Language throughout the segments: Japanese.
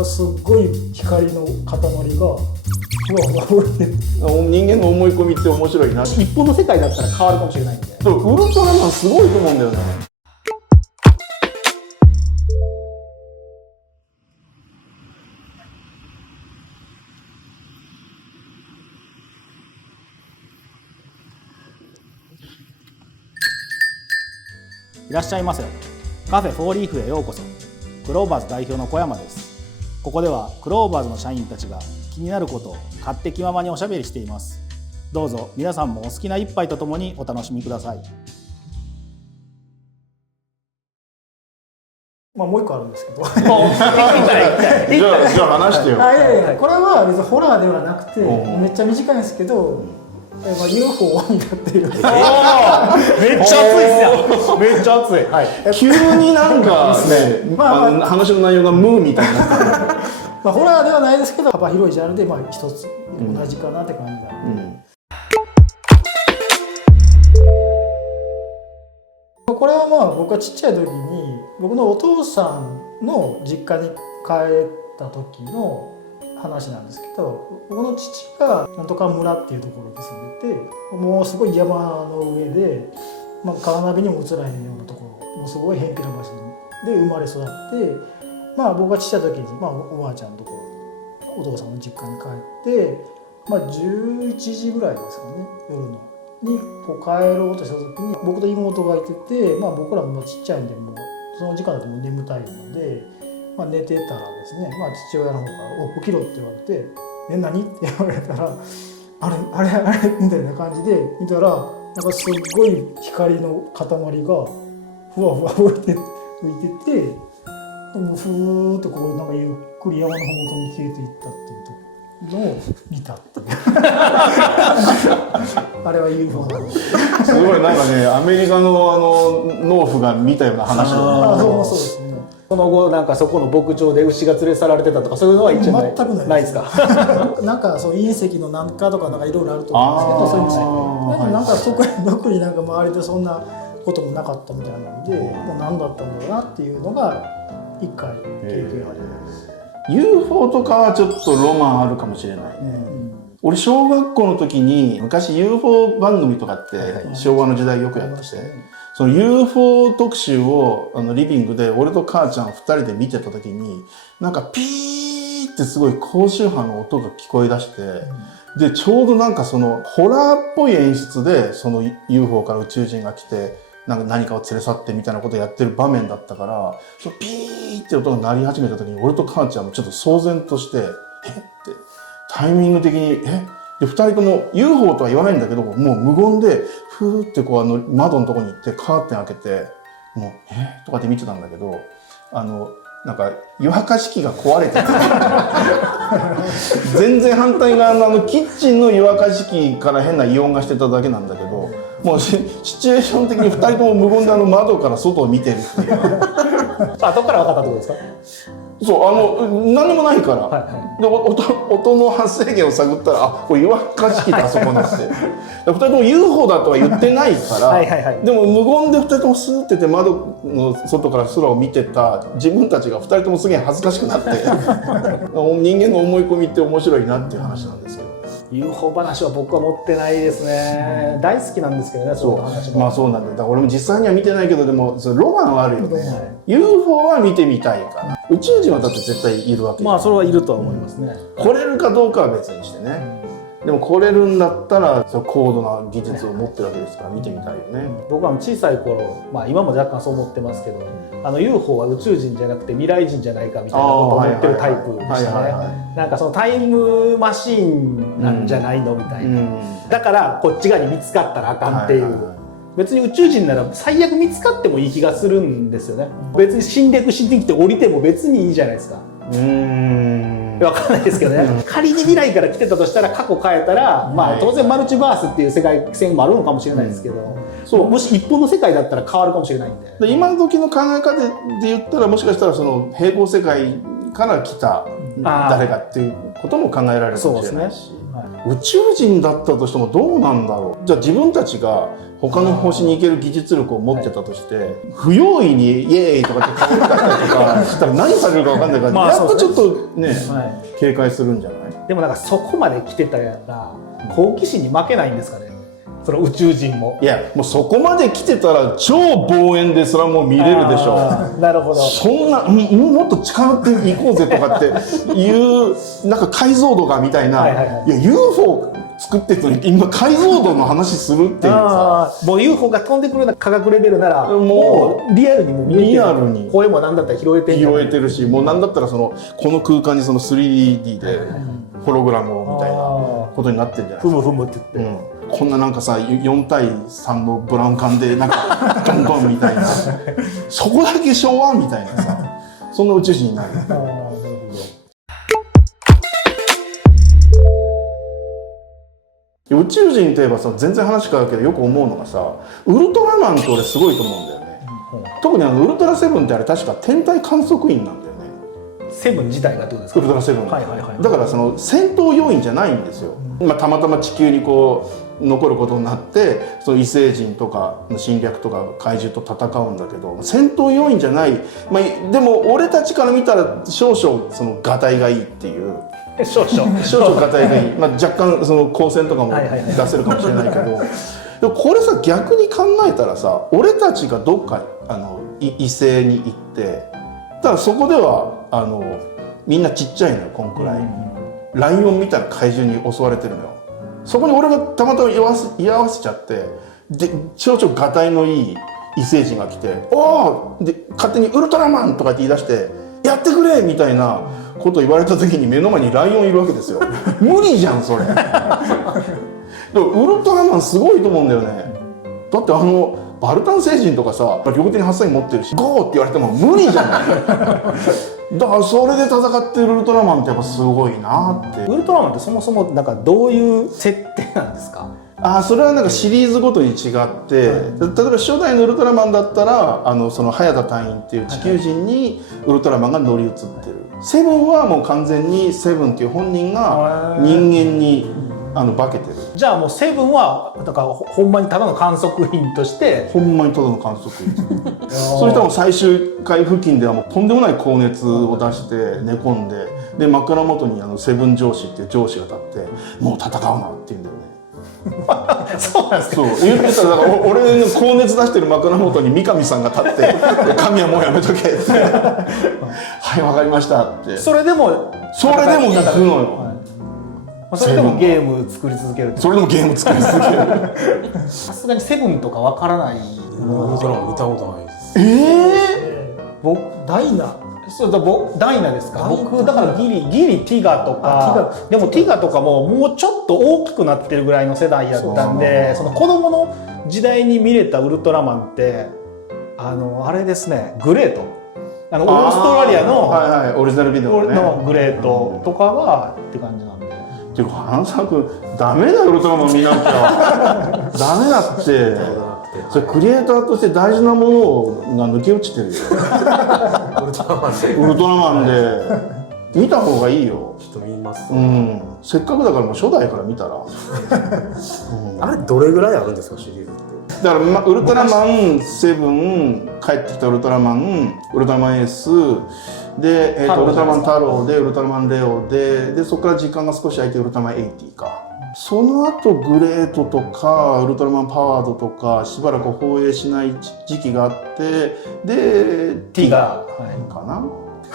かすっごい光の塊がふわふわ降りてる。人間の思い込みって面白いな。一方の世界だったら変わるかもしれないんで。ウルトラマンすごいと思うんだよね。いらっしゃいませ。カフェフォーリーフへようこそ。クローバーズ代表の小山です。ここではクローバーズの社員たちが気になることを勝手気ままにおしゃべりしています。どうぞ皆さんもお好きな一杯とともにお楽しみください。まあもう一個あるんですけど。じゃあ話してよ。いやこれは別にホラーではなくてめっちゃ短いんですけど、UFO を見たっていう。めっちゃ熱いですよ。めっちゃ熱い。はい。急になんかね、話の内容がムーみたいになってる。まあホラーではないですけど幅広いジャンルで一つ同じかなって感じなんで。これは僕がちっちゃい時に僕のお父さんの実家に帰った時の話なんですけど、僕の父がなんとか村っていうところに住んでて、もうすごい山の上で、カーナビにも映らへんようなところ、もうすごい偏僻な場所で生まれ育って、僕がちっちゃい時に、おばあちゃんのところお父さんの実家に帰って、11時ぐらいですかね、夜の。に帰ろうとした時に僕と妹がいてて、僕らもちっちゃいんでもうその時間だともう眠たいので、寝てたらですね、父親の方から「起きろ」って言われて「何?」って言われたら「あれ」みたいな感じで見たら、なんかすっごい光の塊がふわふわ浮いてて、もうふーっとなんかゆっくり山のふもとに消えていったっていうのを見たっていうあれは UFO なんです。すごいなんかね、アメリカの農夫が見たような話だよね。そうですね。その後なんかそこの牧場で牛が連れ去られてたとかそういうのは一応全くないですか。なんかそう隕石のなんかとかいろいろあると思うんですけど、そういうなんか特になんか周りでそんなこともなかったみたいなので、もう何だったんだろうなっていうのが一回経験あります。UFO とかはちょっとロマンあるかもしれないね。俺小学校の時に昔 UFO 番組とかって昭和の時代よくやってて、その UFO 特集をリビングで俺と母ちゃん2人で見てた時になんかピーってすごい高周波の音が聞こえ出して、でちょうどなんかそのホラーっぽい演出でその UFO から宇宙人が来てなんか何かを連れ去ってみたいなことをやってる場面だったから、そのピーって音が鳴り始めた時に俺と母ちゃんもちょっと騒然として「えっ?」てタイミング的に「え?」で2人とも UFO とは言わないんだけどもう無言でふーって窓のとこに行ってカーテン開けてもう「え?」とかって見てたんだけどなんか湯沸かし器が壊れてて全然反対側のキッチンの湯沸かし器から変な異音がしてただけなんだけど、もうシチュエーション的に2人とも無言で窓から外を見てるっていう。後から分かったってことですか？そう何もないから、で音の発生源を探ったらこれ湯沸かし器だあそこのって2人とも UFO だとは言ってないからでも無言で2人ともスーってて窓の外から空を見てた自分たちが2人ともすげえ恥ずかしくなって人間の思い込みって面白いなっていう話なんですよ。UFO 話は僕は持ってないですね。大好きなんですけどね、そういう話も。そうなんだよ。だから俺も実際には見てないけど、でもそれロマンはあるよね。UFO は見てみたいかな。宇宙人はだって絶対いるわけ。それはいるとは思いますね。来れるかどうかは別にしてね。でも来れるんだったら高度な技術を持ってるわけですから見てみたいよね。僕は小さい頃、今も若干そう思ってますけど、UFO は宇宙人じゃなくて未来人じゃないかみたいなことを思ってるタイプでしたね。なんかそのタイムマシーンなんじゃないのみたいな。だからこっち側に見つかったらあかんっていう。別に宇宙人なら最悪見つかってもいい気がするんですよね。別に侵略してきて降りても別にいいじゃないですか。わかんないですけどね。仮に未来から来てたとしたら過去変えたら、当然マルチバースっていう世界線もあるのかもしれないですけど、もし一本の世界だったら変わるかもしれないんで。今時の考え方で言ったらもしかしたらその平行世界から来た誰かっていうことも考えられるかもしれないし。宇宙人だったとしてもどうなんだろう。じゃあ自分たちが他の星に行ける技術力を持ってたとして、不用意にイエーイとかって顔を出したりとかしたら何されるか分かんないから、やっぱちょっとね、警戒するんじゃない？でもなんかそこまで来てたら好奇心に負けないんですかね、その宇宙人も。いやもうそこまで来てたら超望遠でそれはもう見れるでしょ。なるほど。そんなもっと近寄っていこうぜとかっていうなんか解像度がみたいな、いや UFO 作ってるのに今解像度の話するっていうさ、もう UFO が飛んでくるような科学レベルならもうリアルにも見えてる、リアルに声も何だったら拾えてるし、もう何だったらこの空間にその 3D でホログラムをみたいなことになってるんじゃないですか。ふむふむって言って、こんななんかさ4対3のブラウン管でなんかゴンゴンみたいなそこだけ昭和みたいなさ、そんな宇宙人になる。宇宙人といえばさ、全然話変わるけどよく思うのがさ、ウルトラマンって俺すごいと思うんだよね。特にウルトラセブンってあれ確か天体観測員なんだよね。セブン自体がどうですか？ウルトラセブン、だからその戦闘要員じゃないんですよ。たまたま地球にこう残ることになってその異星人とかの侵略とか怪獣と戦うんだけど、戦闘要員じゃない、でも俺たちから見たら少々そのがたいがいいっていう少々がたいがいい、若干その光線とかも出せるかもしれないけど、でもこれさ逆に考えたらさ、俺たちがどっか異星に行ってただそこではみんなちっちゃいのよ、こんくらい、ライオンみたいな怪獣に襲われてるのよ。そこに俺がたまたま居合わせちゃってで少々がたいのいい異星人が来て「おー!」で勝手に「ウルトラマン!」とかって言い出して「やってくれ!」みたいなことを言われた時に目の前にライオンいるわけですよ。無理じゃんそれ。でもウルトラマンすごいと思うんだよね。だってバルタン星人とかさ両手にハサミ持ってるし「ゴー!」って言われても無理じゃないだからそれで戦ってるウルトラマンってやっぱすごいなって。ウルトラマンってそもそもなんかどういう設定なんですか？それはなんかシリーズごとに違って、例えば初代のウルトラマンだったらその早田隊員っていう地球人にウルトラマンが乗り移ってる。セブンはもう完全にセブンっていう本人が人間に化けてる。じゃあもうセブンはだからほんまにただの観測員としてほんまにただの観測員それとも最終回付近ではもうとんでもない高熱を出して寝込んで、で枕元にセブン上司っていう上司が立って「もう戦うな」って言うんだよね。そうなんですか？そう言ってたら、だから俺の高熱出してる枕元に三上さんが立って「神はもうやめとけ」って「はいわかりました」って。それでも行くのよ。それでもゲーム作り続ける。それでもゲーム作り続ける。さすがにセブンとかわからない。ウルトラマン見たことないです。僕ダイナですか？僕だからギリティガとか、でもティガとかももうちょっと大きくなってるぐらいの世代やったんで、その子供の時代に見れたウルトラマンってあれですね、グレート、オーストラリアのオリジナルビデオのグレートとかがって感じなんで。ていうか花澤君ダメだウルトラマン見なきゃダメだって。それクリエイターとして大事なものが抜け落ちてるよ。ウルトラマンで。ウルトラマンで見た方がいいよ。ちょっと見ます。せっかくだからもう初代から見たら。あれどれぐらいあるんですかシリーズって。だからウルトラマンセブン、帰ってきたウルトラマン、ウルトラマンエースで、ウルトラマン太郎でウルトラマンレオでそこから時間が少し空いてウルトラマン80か。その後グレートとかウルトラマンパワードとかしばらく放映しない時期があって、でティガかな。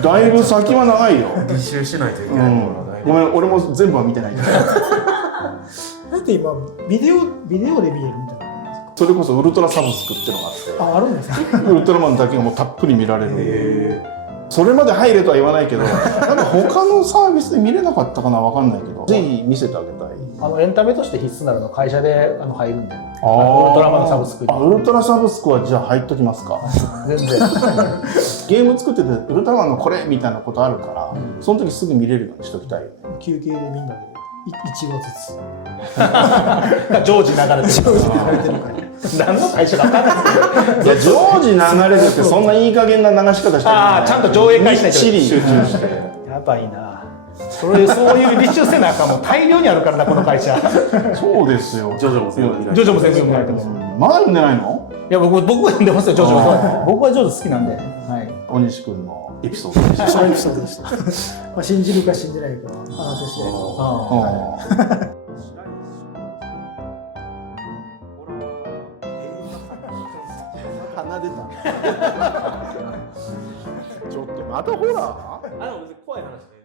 だいぶ先は長いよ。履修しないといけないものがない。ごめん俺も全部は見てないけど。だって今ビデオで見れるみたいな。それこそウルトラサブスクっていうのがあって、あるんですか？ウルトラマンだけがもうたっぷり見られる。それまで入れとは言わないけど、なんか他のサービスで見れなかったかな、わかんないけど、ぜひ見せてあげたい。エンタメとして必須なるの会社で入るんで、ウルトラマンのサブスクに。ウルトラサブスクはじゃあ入っときますか。全然。ゲーム作っててウルトラマンのこれみたいなことあるから、その時すぐ見れるようにしときたいよね。休憩でみんなで1話ずつ。常時流れてる。何の会社か分かんないですけど。いや常時流れるってそんないい加減な流し方してる。ちゃんと上映会しないと。しっかり集中して。やっぱいいな。そういう履修せなあかんもん大量にあるからなこの会社。そうですよ。ジョジョも全部見られてジョジョも全部読まれてます。まだ読んでないの？いや僕は読んでますよジョジョ。僕はジョジョ好きなんで。はい。大西君のエピソードでした。そのエピソードでした。まあ信じるか信じないかはあなた次第。鼻出た。ちょっとまたホラー？あ、でも別に怖い話で。